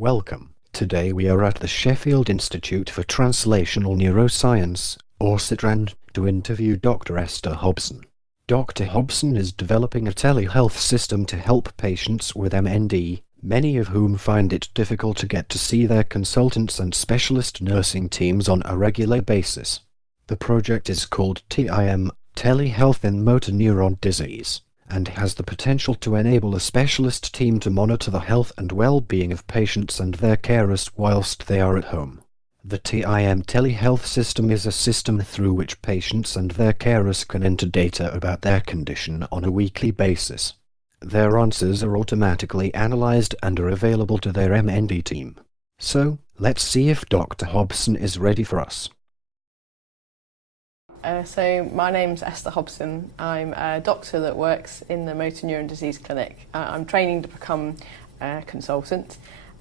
Welcome. Today we are at the Sheffield Institute for Translational Neuroscience, or SITraN, to interview Dr Esther Hobson. Dr Hobson is developing a telehealth system to help patients with MND, many of whom find it difficult to get to see their consultants and specialist nursing teams on a regular basis. The project is called TiM Tele Health in Motor Neurone Disease, and has the potential to enable a specialist team to monitor the health and well-being of patients and their carers whilst they are at home. The TiM Tele Health system is a system through which patients and their carers can enter data about their condition on a weekly basis. Their answers are automatically analysed and are available to their MND team. So, let's see if Dr Hobson is ready for us. So my name's Esther Hobson. I'm a doctor that works in the Motor Neurone Disease clinic. I'm training to become a consultant,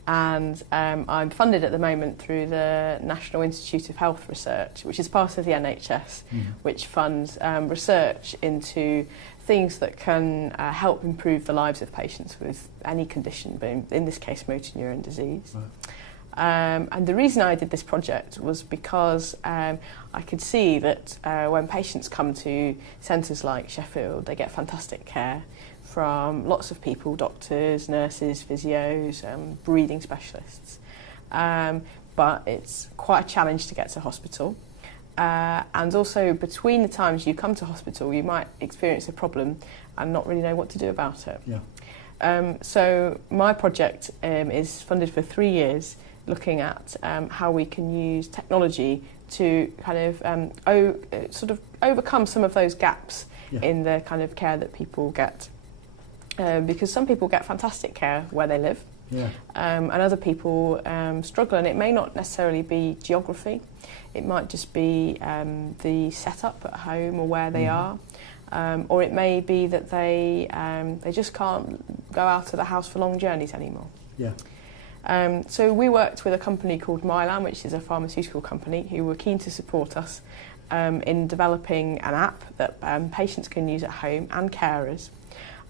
and I'm funded at the moment through the National Institute of Health Research, which is part of the NHS, which funds research into things that can help improve the lives of patients with any condition, but in this case motor neurone disease. Right. And the reason I did this project was because I could see that when patients come to centres like Sheffield, they get fantastic care from lots of people, doctors, nurses, physios, breathing specialists. But it's quite a challenge to get to hospital. And also between the times you come to hospital, you might experience a problem and not really know what to do about it. Yeah. So my project is funded for 3 years, looking at how we can use technology to kind of sort of overcome some of those gaps in the kind of care that people get. Because some people get fantastic care where they live, and other people struggle, and it may not necessarily be geography, it might just be the setup at home or where they are, or it may be that they just can't go out of the house for long journeys anymore. Yeah. So we worked with a company called Mylan, which is a pharmaceutical company, who were keen to support us in developing an app that patients can use at home and carers.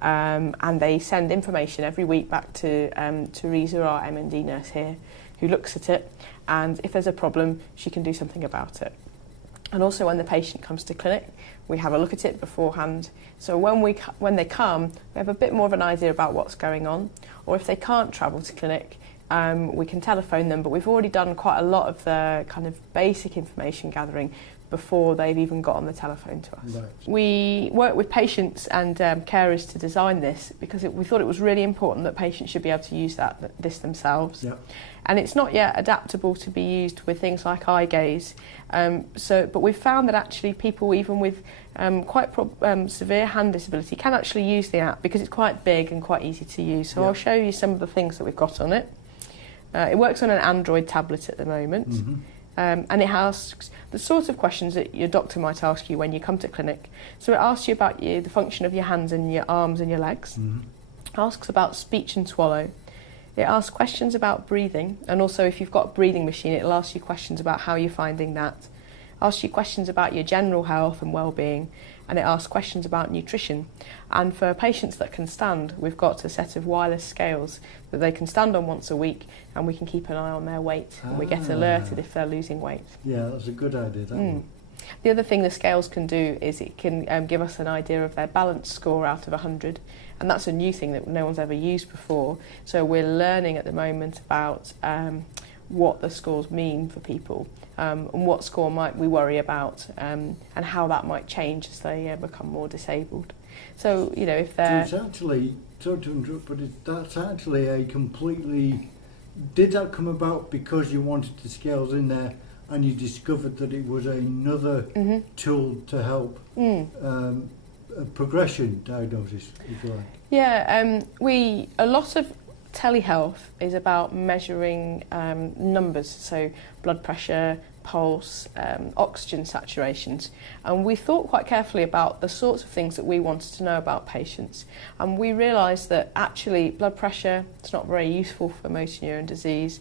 And they send information every week back to Teresa, our MND nurse here, who looks at it, and if there's a problem, she can do something about it. And also when the patient comes to clinic, we have a look at it beforehand. So when they come, we have a bit more of an idea about what's going on. Or if they can't travel to clinic, we can telephone them, but we've already done quite a lot of the kind of basic information gathering before they've even got on the telephone to us. Right. We work with patients and carers to design this because we thought it was really important that patients should be able to use this themselves. Yep. And it's not yet adaptable to be used with things like eye gaze. But we've found that actually people even with quite severe hand disability can actually use the app because it's quite big and quite easy to use. So I'll show you some of the things that we've got on it. It works on an Android tablet at the moment. Mm-hmm. And it asks the sort of questions that your doctor might ask you when you come to clinic. So it asks you about the function of your hands and your arms and your legs. Mm-hmm. It asks about speech and swallow. It asks questions about breathing, and also if you've got a breathing machine, it'll ask you questions about how you're finding that. It asks you questions about your general health and well-being, and it asks questions about nutrition. And for patients that can stand, we've got a set of wireless scales that they can stand on once a week, and we can keep an eye on their weight. And we get alerted if they're losing weight. Yeah, that's a good idea, that one. The other thing the scales can do is it can give us an idea of their balance score out of 100, and that's a new thing that no one's ever used before. So we're learning at the moment about what the scores mean for people, and what score might we worry about, and how that might change as they become more disabled. So, you know, if they're... So it's actually, sorry to interrupt, but that's actually a completely... Did that come about because you wanted the scales in there and you discovered that it was another tool to help progression diagnosis, if you like? Yeah, a lot of telehealth is about measuring numbers, so blood pressure, pulse, oxygen saturations, and we thought quite carefully about the sorts of things that we wanted to know about patients, and we realised that actually blood pressure is not very useful for motor neurone disease.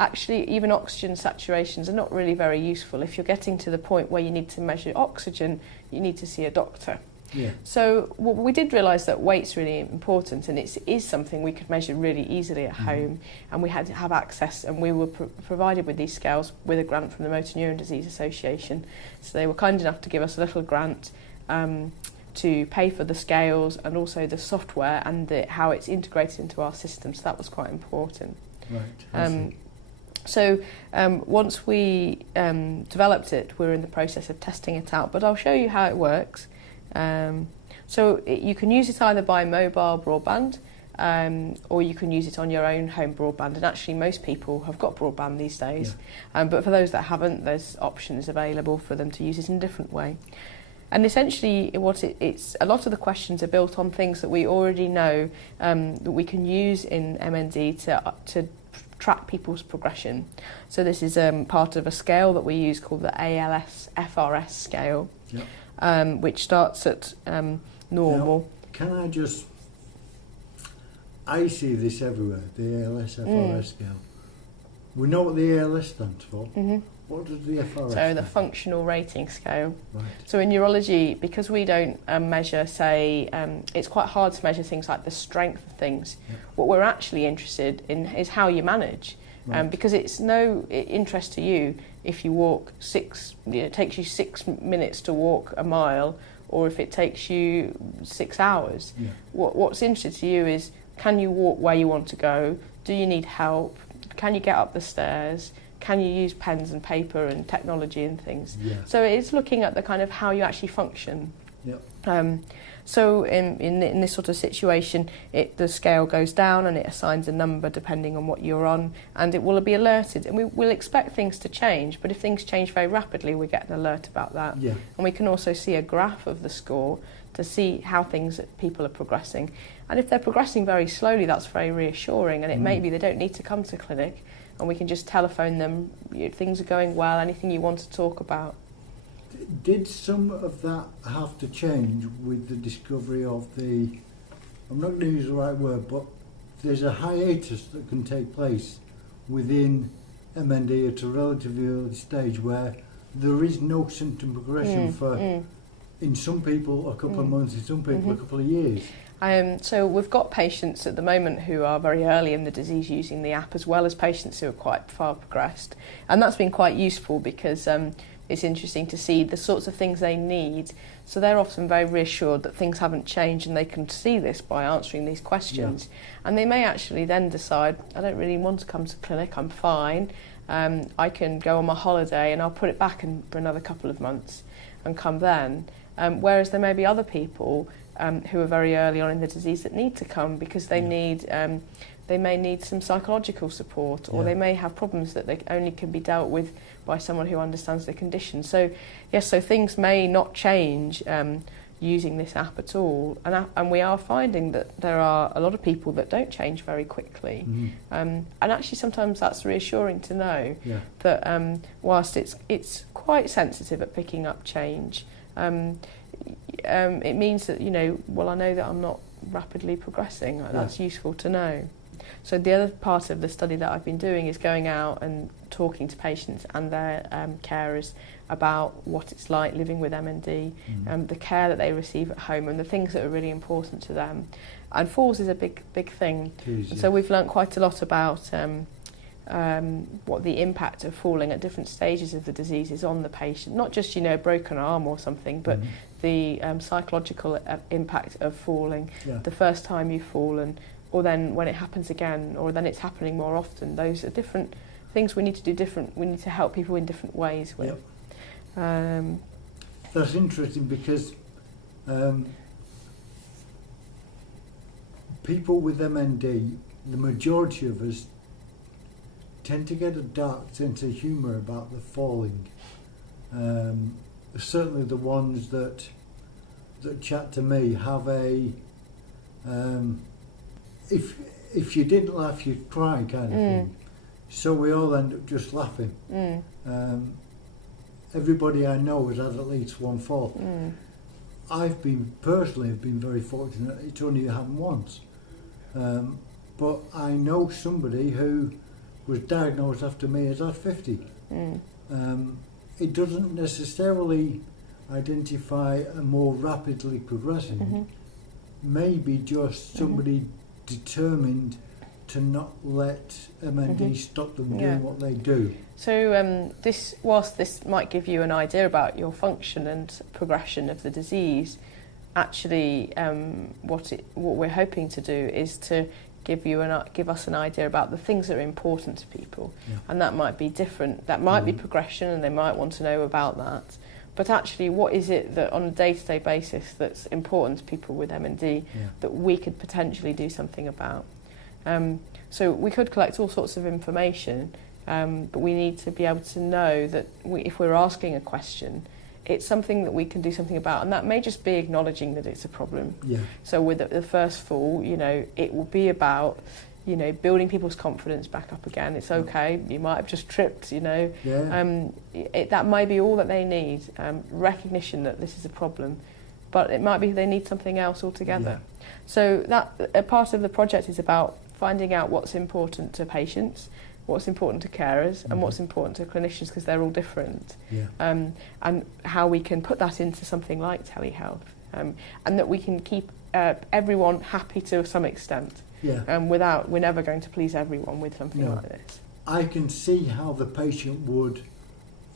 Actually, even oxygen saturations are not really very useful. If you're getting to the point where you need to measure oxygen, you need to see a doctor. Yeah. So we did realise that weight's really important, and it is something we could measure really easily at home, and we had to have access, and we were provided with these scales with a grant from the Motor Neurone Disease Association. So they were kind enough to give us a little grant to pay for the scales and also the software and how it's integrated into our system, so that was quite important. Right. So once we developed it, we're in the process of testing it out, but I'll show you how it works. You can use it either by mobile broadband, or you can use it on your own home broadband, and actually most people have got broadband these days, but for those that haven't, there's options available for them to use it in a different way. And essentially it's a lot of the questions are built on things that we already know that we can use in MND to track people's progression. So this is part of a scale that we use called the ALS-FRS scale, which starts at normal. Now, can I just... I see this everywhere, the ALS-FRS scale. We know what the ALS stands for. What does the FRS So the functional rating scale. Right. So in neurology, because we don't measure, say, it's quite hard to measure things like the strength of things. What we're actually interested in is how you manage. Because it's no interest to you if you walk it takes you 6 minutes to walk a mile, or if it takes you 6 hours. What's interesting to you is, can you walk where you want to go? Do you need help? Can you get up the stairs? Can you use pens and paper and technology and things? So it's looking at the kind of how you actually function. So in this sort of situation, the scale goes down and it assigns a number depending on what you're on, and it will be alerted. And we'll expect things to change, but if things change very rapidly, we get an alert about that. And we can also see a graph of the score to see how people are progressing. And if they're progressing very slowly, that's very reassuring, and it may be they don't need to come to clinic, and we can just telephone them, things are going well, anything you want to talk about. Did some of that have to change with the discovery of I'm not going to use the right word, but there's a hiatus that can take place within MND at a relatively early stage where there is no symptom progression for, in some people, a couple of months, in some people, a couple of years. So we've got patients at the moment who are very early in the disease using the app, as well as patients who are quite far progressed. And that's been quite useful because it's interesting to see the sorts of things they need. So they're often very reassured that things haven't changed, and they can see this by answering these questions. And they may actually then decide, I don't really want to come to clinic, I'm fine. I can go on my holiday and I'll put it back for another couple of months and come then. Whereas there may be other people who are very early on in the disease that need to come because they may need some psychological support, or they may have problems that they only can be dealt with by someone who understands the condition. So yes, so things may not change using this app at all, and we are finding that there are a lot of people that don't change very quickly, and actually sometimes that's reassuring to know that whilst it's quite sensitive at picking up change, it means that, I know that I'm not rapidly progressing. That's useful to know. So the other part of the study that I've been doing is going out and talking to patients and their carers about what it's like living with MND, the care that they receive at home, and the things that are really important to them. And falls is a big thing. So we've learnt quite a lot about what the impact of falling at different stages of the disease is on the patient. Not just, a broken arm or something, but the psychological impact of falling, the first time you've fallen, or then when it happens again, or then it's happening more often. Those are different things we need to do different. We need to help people in different ways with. That's interesting because people with MND, the majority of us, tend to get a dark sense of humour about the falling. Certainly the ones that chat to me have a if you didn't laugh you'd cry kind of thing. So we all end up just laughing. Everybody I know has had at least one fall. I've personally been very fortunate. It's only happened once, but I know somebody who was diagnosed after me as at 50. It doesn't necessarily identify a more rapidly progressing, maybe just somebody determined to not let MND stop them doing what they do. So whilst this might give you an idea about your function and progression of the disease, actually what we're hoping to do is to give us an idea about the things that are important to people, and that might be different. That might be progression, and they might want to know about that. But actually, what is it that on a day-to-day basis that's important to people with MND that we could potentially do something about? So we could collect all sorts of information, but we need to be able to know that if we're asking a question, it's something that we can do something about, and that may just be acknowledging that it's a problem. So with the first fall, it will be about building people's confidence back up again. It's okay, you might have just tripped, that may be all that they need, recognition that this is a problem, but it might be they need something else altogether. So that a part of the project is about finding out what's important to patients, what's important to carers, and what's important to clinicians, because they're all different, and how we can put that into something like telehealth, and that we can keep everyone happy to some extent. We're never going to please everyone with something like this. I can see how the patient would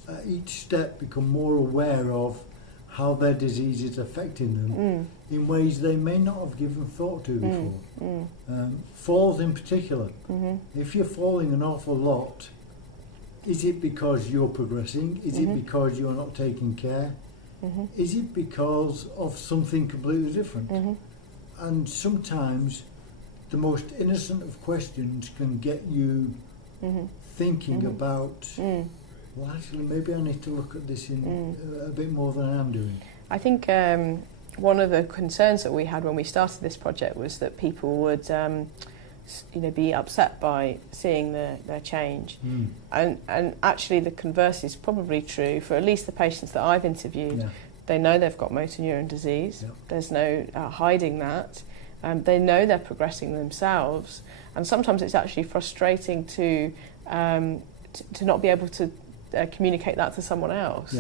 at each step become more aware of how their disease is affecting them in ways they may not have given thought to before. Falls in particular. If you're falling an awful lot, is it because you're progressing? Is it because you're not taking care? Is it because of something completely different? And sometimes the most innocent of questions can get you thinking about, well, actually, maybe I need to look at this in a bit more than I am doing. I think one of the concerns that we had when we started this project was that people would be upset by seeing their change. And actually the converse is probably true for at least the patients that I've interviewed. They know they've got motor neurone disease. There's no hiding that. They know they're progressing themselves, and sometimes it's actually frustrating to not be able to communicate that to someone else.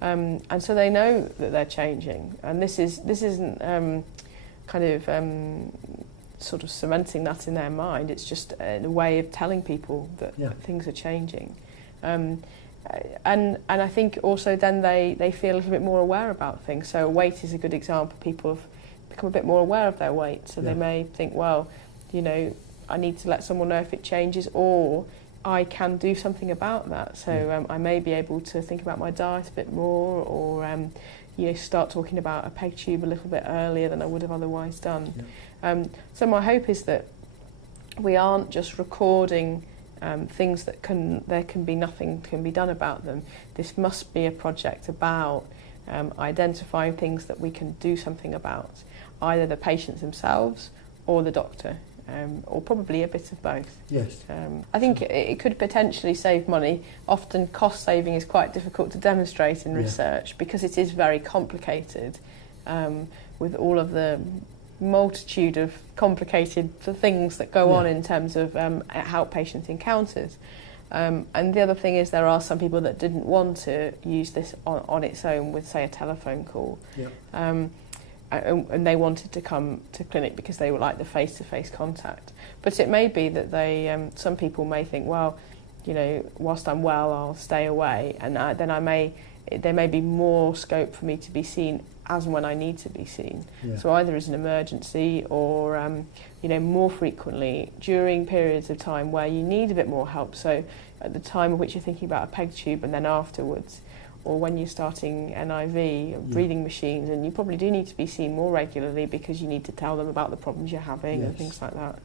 And so they know that they're changing, and this isn't sort of cementing that in their mind. It's just a way of telling people that things are changing. And I think also then they feel a little bit more aware about things. So weight is a good example. People have become a bit more aware of their weight, so they may think, well, I need to let someone know if it changes, or I can do something about that. So I may be able to think about my diet a bit more, or start talking about a peg tube a little bit earlier than I would have otherwise done. So my hope is that we aren't just recording things that there can be nothing can be done about them. This must be a project about identifying things that we can do something about, either the patients themselves or the doctor. Or probably a bit of both. I think it could potentially save money. Often cost saving is quite difficult to demonstrate in research because it is very complicated, with all of the multitude of complicated things that go on in terms of outpatient encounters. And the other thing is there are some people that didn't want to use this on its own with, say, a telephone call. And they wanted to come to clinic because they would like the face-to-face contact. But it may be that some people may think, well, whilst I'm well, I'll stay away, and then there may be more scope for me to be seen as and when I need to be seen. So either as an emergency or more frequently during periods of time where you need a bit more help. So at the time of which you're thinking about a peg tube, and then afterwards, or when you're starting NIV, breathing machines, and you probably do need to be seen more regularly because you need to tell them about the problems you're having and things like that.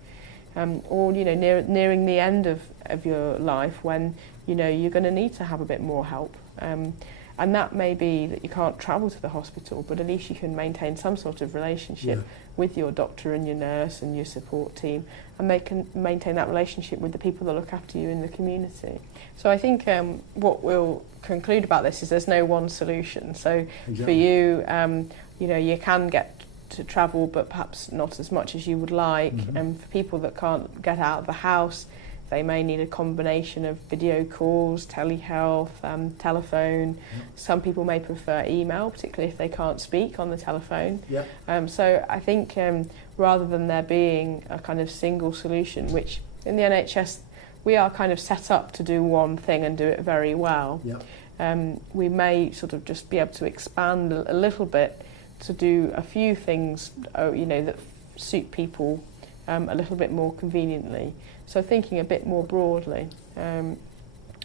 Or nearing the end of your life when you're going to need to have a bit more help. And that may be that you can't travel to the hospital, but at least you can maintain some sort of relationship with your doctor and your nurse and your support team, and they can maintain that relationship with the people that look after you in the community. So I think what we'll conclude about this is there's no one solution. So for you, you can get to travel, but perhaps not as much as you would like. And for people that can't get out of the house, They may need a combination of video calls, telehealth, telephone. Some people may prefer email, particularly if they can't speak on the telephone. So I think rather than there being a kind of single solution, which in the NHS we are kind of set up to do one thing and do it very well, we may sort of just be able to expand a little bit to do a few things, that suit people a little bit more conveniently. So thinking a bit more broadly. And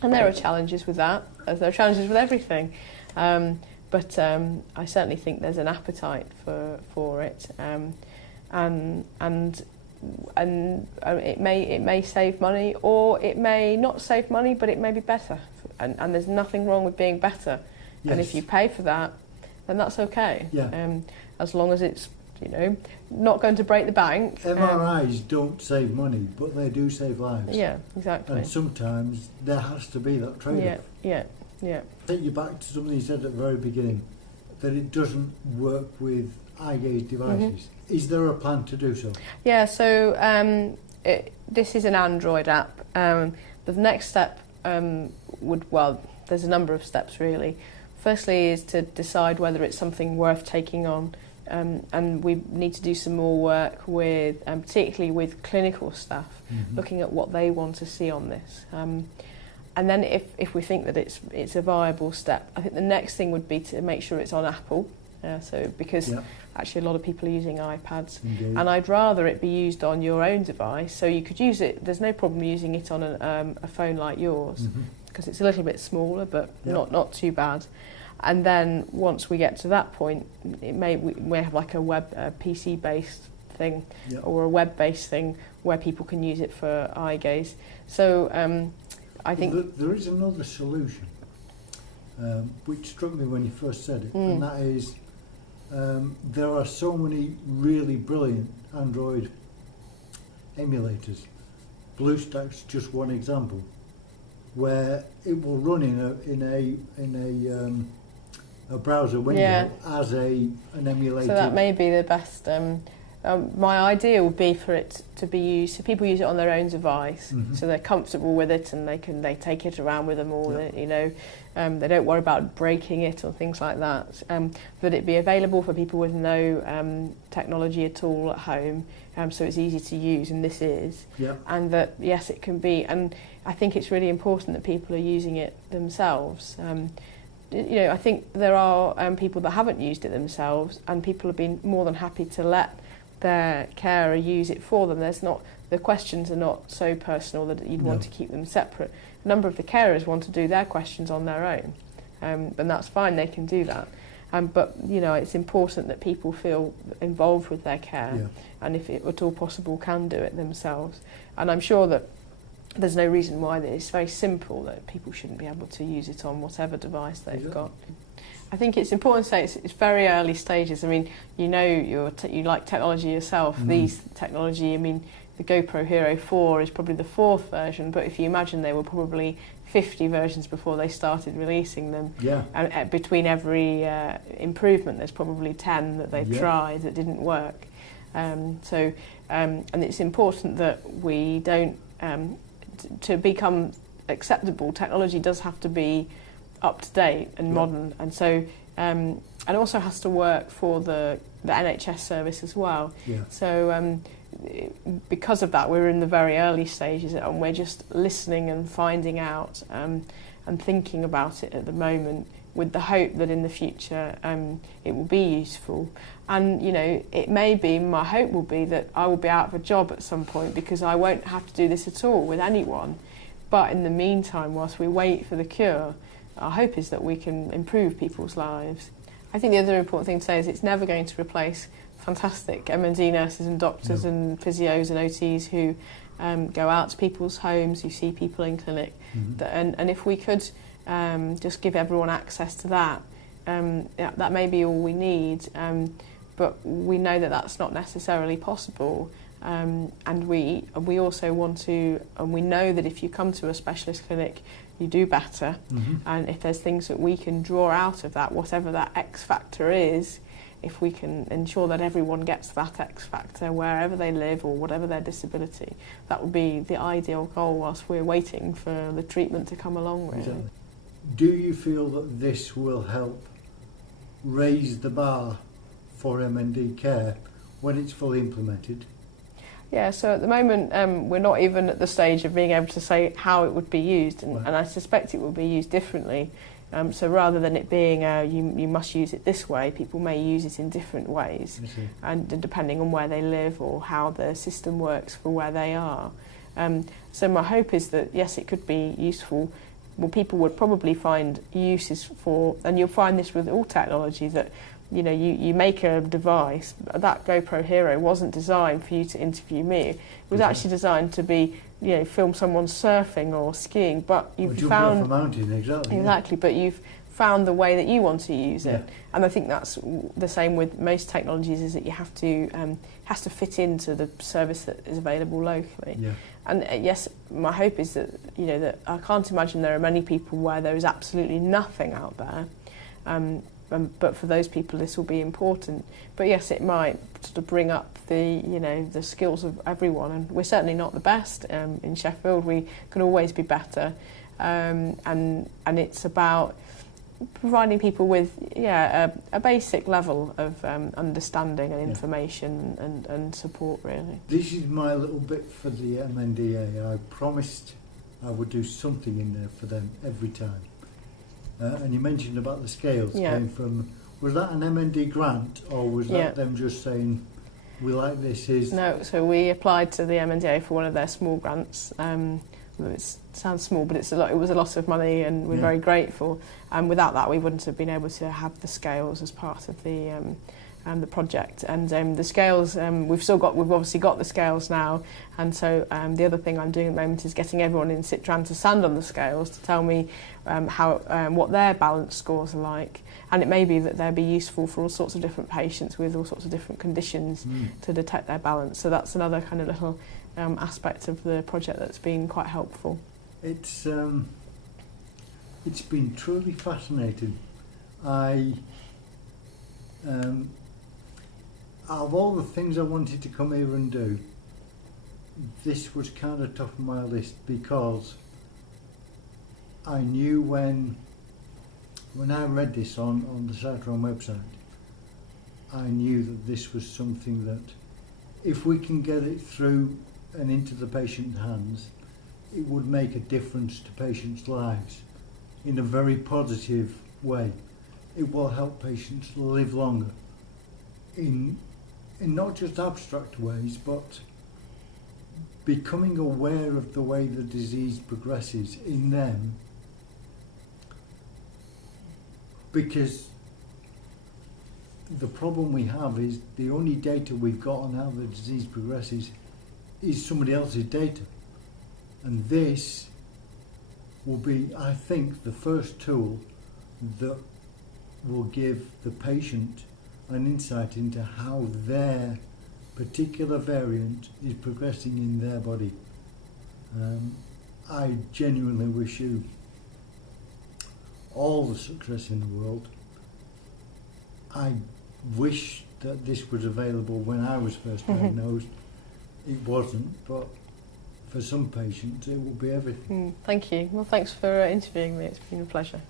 there are challenges with that, as there are challenges with everything. But I certainly think there's an appetite for it. And it may save money, or it may not save money, but it may be better. And there's nothing wrong with being better. And if you pay for that, then that's okay. As long as it's not going to break the bank. MRIs don't save money, but they do save lives. Yeah, exactly. And sometimes there has to be that trade-off. Yeah. Take you back to something you said at the very beginning, that it doesn't work with eye gaze devices. Is there a plan to do so? Yeah, so this is an Android app. The next step there's a number of steps really. Firstly is to decide whether it's something worth taking on. And we need to do some more work with, particularly with clinical staff, looking at what they want to see on this. And then if we think that it's a viable step, I think the next thing would be to make sure it's on Apple. Because actually a lot of people are using iPads. And I'd rather it be used on your own device, so you could use it. There's no problem using it on a phone like yours, because it's a little bit smaller, but not too bad. And then once we get to that point, we may have like a PC-based thing, or a web-based thing where people can use it for eye gaze. So I think there is another solution, which struck me when you first said it, and that is there are so many really brilliant Android emulators. BlueStack's just one example, where it will run in a browser window as an emulator. So that may be the best. My idea would be for it to be used, so people use it on their own device, so they're comfortable with it and they take it around with them all. They don't worry about breaking it or things like that. That it be available for people with no technology at all at home, so it's easy to use, and this is. And that yes, it can be. And I think it's really important that people are using it themselves. I think there are people that haven't used it themselves, and people have been more than happy to let their carer use it for them. The questions are not so personal that you'd want to keep them separate. A number of the carers want to do their questions on their own, and that's fine, they can do that. But it's important that people feel involved with their care, and if it at all possible can do it themselves. And I'm sure that there's no reason why it's very simple that people shouldn't be able to use it on whatever device they've got. I think it's important to say it's very early stages. I mean, you like technology yourself. These technology, the GoPro Hero 4 is probably the 4th version, but if you imagine there were probably 50 versions before they started releasing them. And between every improvement, there's probably 10 that they've tried that didn't work. And it's important that we don't, to become acceptable, technology does have to be up to date and modern, and so and it also has to work for the NHS service as well. So because of that, we're in the very early stages, and we're just listening and finding out and thinking about it at the moment, with the hope that in the future it will be useful. And it may be, my hope will be that I will be out of a job at some point, because I won't have to do this at all with anyone. But in the meantime, whilst we wait for the cure, our hope is that we can improve people's lives. I think the other important thing to say is it's never going to replace fantastic M&D nurses and doctors and physios and OTs who go out to people's homes, who see people in clinic. And if we could just give everyone access to that, that may be all we need. But we know that that's not necessarily possible. And we also want to, and we know that if you come to a specialist clinic, you do better. And if there's things that we can draw out of that, whatever that X factor is, if we can ensure that everyone gets that X factor wherever they live or whatever their disability, that would be the ideal goal whilst we're waiting for the treatment to come along, really. Exactly. Do you feel that this will help raise the bar for MND care when it's fully implemented? Yeah, so at the moment we're not even at the stage of being able to say how it would be used, and I suspect it will be used differently. So rather than it being you must use it this way, people may use it in different ways, and depending on where they live or how the system works for where they are. So my hope is that yes, it could be useful. Well, people would probably find uses for, and you'll find this with all technology, that you make a device. That GoPro Hero wasn't designed for you to interview me. It was actually designed to be, film someone surfing or skiing. But you've found off a mountain, exactly. Yeah. But you've found the way that you want to use it, and I think that's the same with most technologies. Is that you have to has to fit into the service that is available locally. Yeah. And yes, my hope is that that I can't imagine there are many people where there is absolutely nothing out there. But for those people, this will be important. But yes, it might sort of bring up the the skills of everyone, and we're certainly not the best in Sheffield. We can always be better, and it's about providing people with a basic level of understanding and information and support, really. This is my little bit for the MNDA. I promised I would do something in there for them every time. And you mentioned about the scales came from, was that an MND grant, or was that them just saying, we like this? No, so we applied to the MNDA for one of their small grants. It sounds small, but it was a lot of money, and we're very grateful. And without that, we wouldn't have been able to have the scales as part of the project. And the scales, we've obviously got the scales now. And so the other thing I'm doing at the moment is getting everyone in SITraN to stand on the scales to tell me what their balance scores are like. And it may be that they'll be useful for all sorts of different patients with all sorts of different conditions to detect their balance. So that's another kind of little aspect of the project that's been quite helpful. It's been truly fascinating. Out of all the things I wanted to come here and do, this was kind of top of my list, because I knew when I read this on the SITraN website, I knew that this was something that if we can get it through and into the patient's hands, it would make a difference to patients' lives in a very positive way. It will help patients live longer in not just abstract ways, but becoming aware of the way the disease progresses in them, because the problem we have is the only data we've got on how the disease progresses is somebody else's data. And this will be, I think, the first tool that will give the patient an insight into how their particular variant is progressing in their body. I genuinely wish you all the success in the world. I wish that this was available when I was first diagnosed. It wasn't, but for some patients it will be everything. Thank you. Well, thanks for interviewing me. It's been a pleasure.